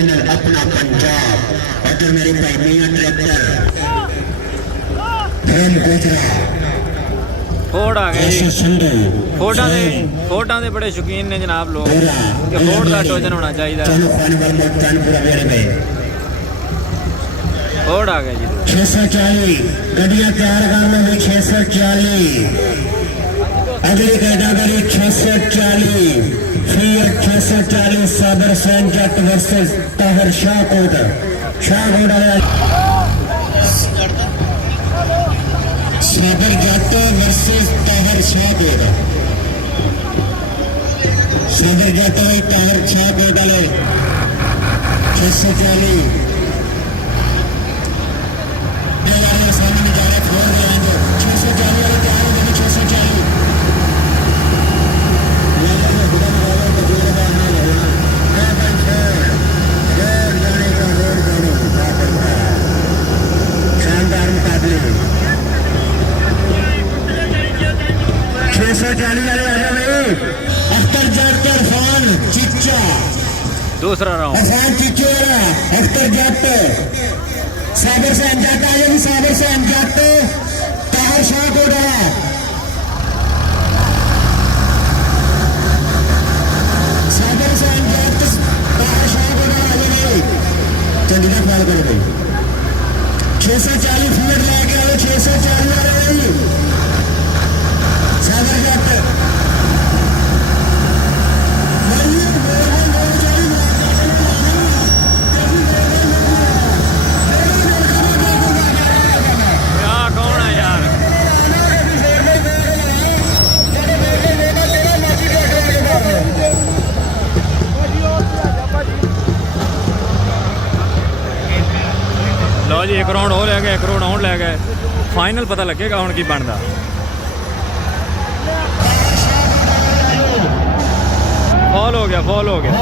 Final अपना पंजाब और मेरे भाई मियां ट्रैक्टर धर्म गुजरा फोर्ड आ गए जी। फोर्डा के बड़े शौकीन ने जनाब लोग कि फोर्ड का टोजन होना चाहिए। फोर्ड आ गया जी 640 गड्डियां तैयार करने में 640 अगली कैटेगरी 640 फियट 640 साबर सैन जट वर्सेस ताहर शाहकोट साबर जट वर्सेस ताहर शाहकोट साबर जट भाई ताहर शाहकोट वाले 640 सामने जा रहा छोड़ रहे हैं 640 वाले तैयार हो गए 640 शानदार मुकाबले 640 वाले आ गए अख्तर जट इरफान चिच्चा दूसरा राउंड इरफान चिच्चा अख्तर जट साबर से अमजद आ जाएगी साबर से अमजद ताहर शाहकोट साबर से अमजद ताहर शाहकोट आ जाएगी चंडीगढ़ कॉल करो भाई 640 फीट लेके आओ 640 वाले भाई साबर जट लो जी एक राउंड हो लै गए एक राउंड और लै गए फाइनल पता लगेगा हुण की बनता। फॉल हो गया फॉल हो गया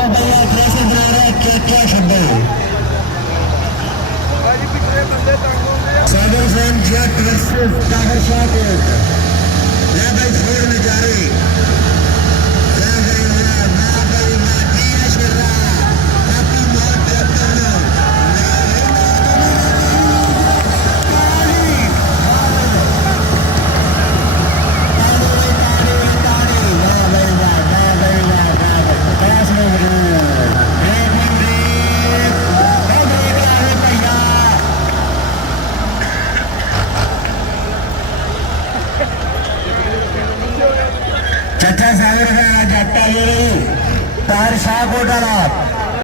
साबर जट वर्सेस ताहर शाहकोट ले भाई फोर में जा रही